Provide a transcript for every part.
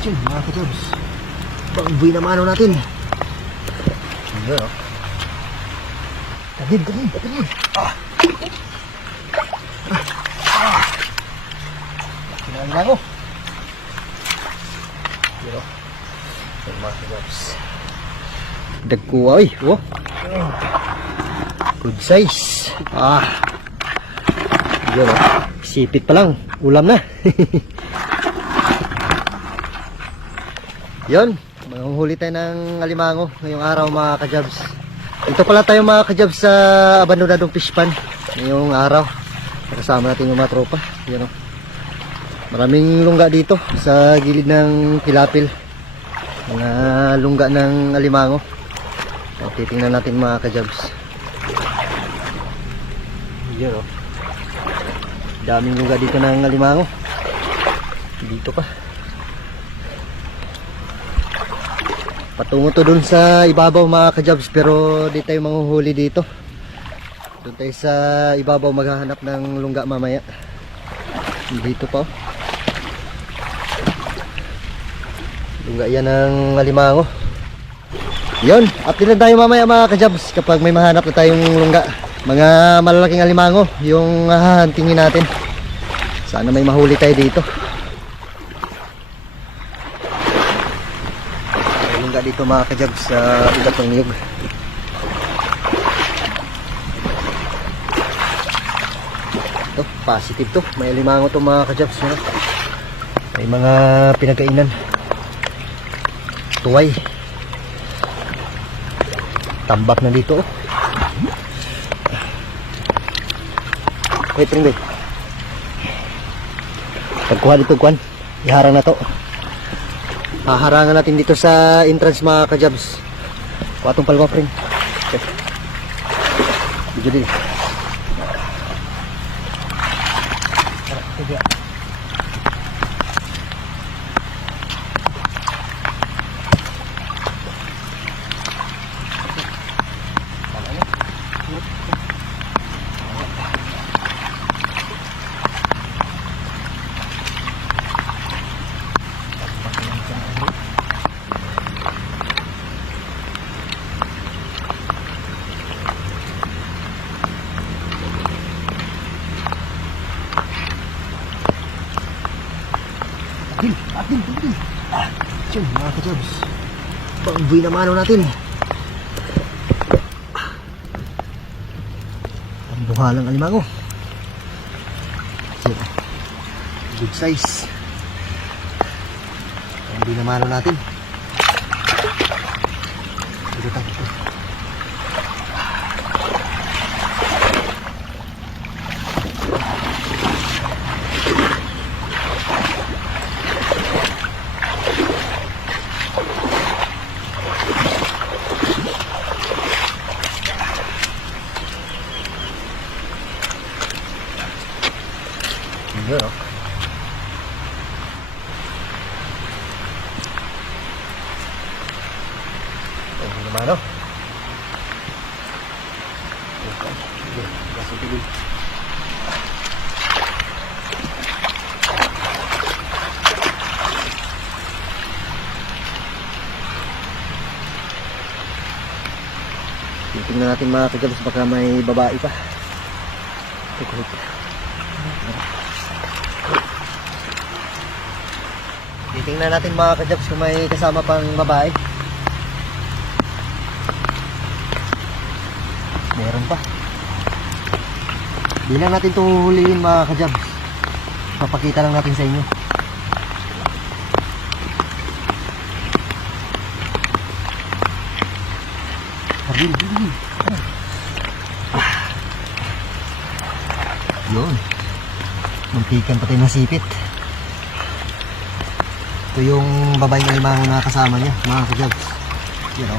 Yun mga ka-jobs, pang-buhay na mano natin. Yun o. Kagid. Kinain na ako. Yun o. Yun mga ka-jobs. Dagkuha oy. Oh. Good size. Yun o. Sipit pa lang. Ulam na. Yun. Manghuli tayo ng alimango ngayong araw mga ka-jobs. Ito pala tayo mga ka-jobs sa abandonadong fish pan ngayong araw. Kasama natin yung mga tropa. Yun o. Maraming lungga dito sa gilid ng Pilapil. Mga lungga ng alimango. At titingnan natin mga ka-jobs. Yun o. Daming lungga dito ng alimango. Dito pa. Patungo to dun sa ibabaw mga ka-jobs, pero di tayo manghuhuli dito. Doon tayo sa ibabaw maghahanap ng lungga mamaya. Dito pa. Lungga yan ng alimango. Yun, update lang tayo mamaya mga ka-jobs kapag may mahanap na tayong lungga. Mga malalaking alimango yung hahantingin natin. Sana may mahuli tayo dito. Lungga dito mga ka-jobs sa ibat ng niyog. Ito, positive to. May alimango to mga ka-jobs. May mga pinagkainan. Tuway. Tambak na dito. Wait, ring. Pagkuha dito, kuhan. Iharang na to. Haharangan natin dito sa entrance mga ka-jobs. Kuha itong palma, friend. Okay. Video din. Atin. Yun mga ka-jobs, pang-buhay na mano natin. Ang buhalang alimango. Yun. Good size. Pang-buhay na mano natin. Dito tayo. Yun o. Hindi naman o. Kasi tigil. Tingnan natin mga ka-jobs, baka may babae pa. Titingnan natin mga ka-jobs kung may kasama pang babae. Meron pa. Di lang natin itong huliin mga ka-jobs. Papakita lang natin sa inyo. Yun. Muntikan pati nasipit. Ito yung babaeng alimango na kasama niya mga ka-jobs. Yun o.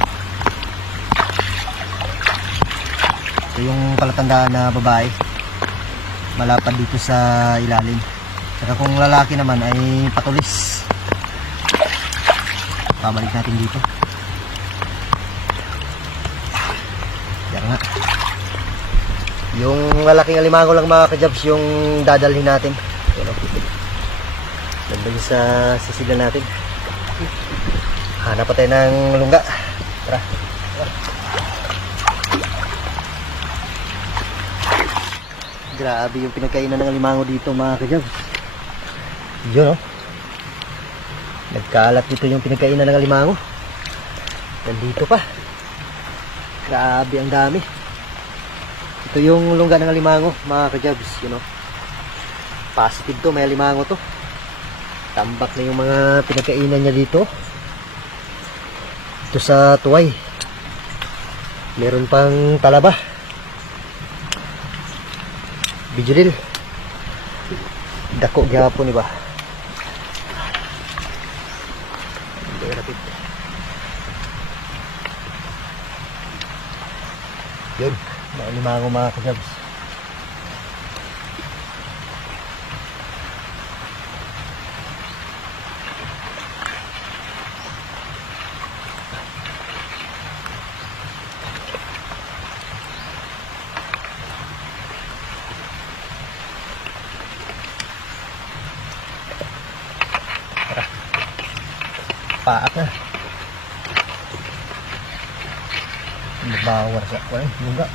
Ito yung palatandaan na babae. Malapad dito sa ilalim. Saka kung lalaki naman ay patulis. Pabalik natin dito. Yan nga. Yung lalaking alimango lang mga ka-jobs yung dadalhin natin. Yan o. Nandun sa sisigan natin. Hanap pa tayo ng lungga. Tara. Grabe yung pinagkainan ng alimango dito mga kajabs. Yun, oh. Nagkalat dito yung pinagkainan ng alimango. Nandito pa. Grabe ang dami. Ito yung lungga ng alimango mga kajabs. You know, positive to, may alimango to. Tambak na yung mga pinagkainan niya dito. Ito sa tuway. Meron pang talaba. Bijiril. Dako gyapon iba. Very rapid. Yun, mga limango mga kajabs. Paak na. Bawar sa kuwan, lungga.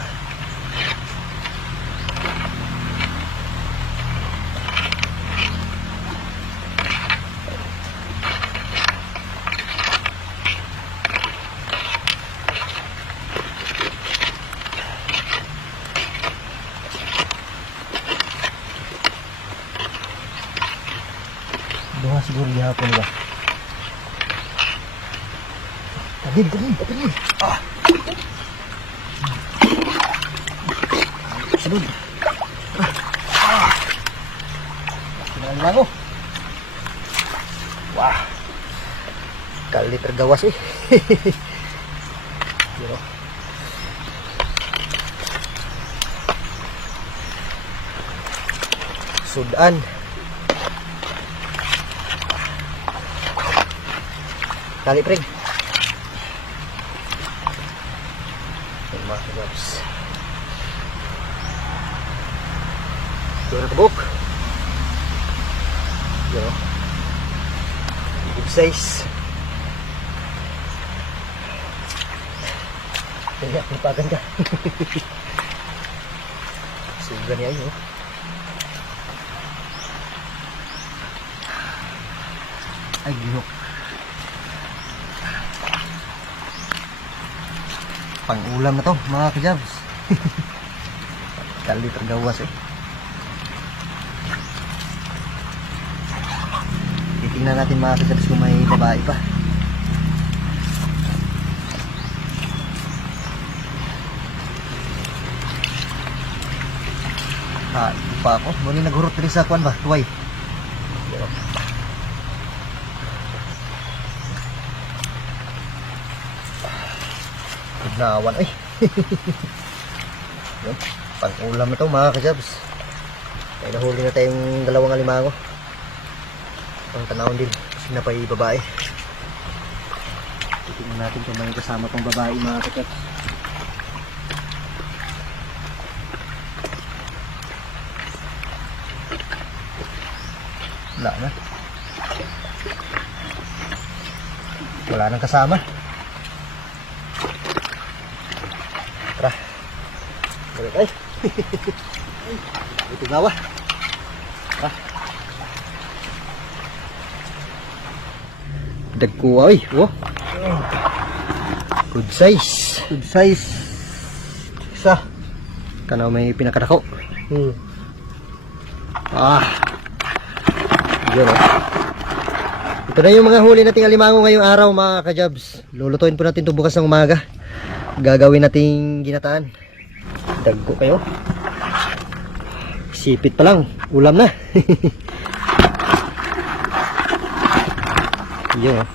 Duha siguro gihapon ba? Tagin. Ah. Sunod. Ah. Kinain lang ako. Wah. Kaliter gawas eh. You know. Sudan. Kali pring. Mga kajabs. Ito na kabuk. Yo. Good size. Kaya pagan ka. Suga niya yun. Ay, gihok. Pang-ulam na to mga kajabs. Kali tergawas eh. Titingnan natin mga kajabs kung may babae pa. Ha, ito pa ako. Muli naghurot rin sa kwan ba? Tuway. Nawan ay. Yun, pang-ulam na to mga kajabs. Ay nahuli na tayong dalawang alimango. Pang tanawon din kasi napay babae. Titingnan natin kung may kasama pang babae mga kajabs. Wala na. Wala nang kasama. Tara. Balik ay. Ito gawa. Ah. Dagko ay, oh. Good size. Good size. Isa. Kanaw may pinakadako. Ah. Yun, oh. Ito na yung mga huli nating alimango ngayong araw mga kajabs. Lulutuin po natin ito bukas ng umaga. Gagawin nating ginataan. Dagko kayo. Sipit pa lang. Ulam na. Yun, oh.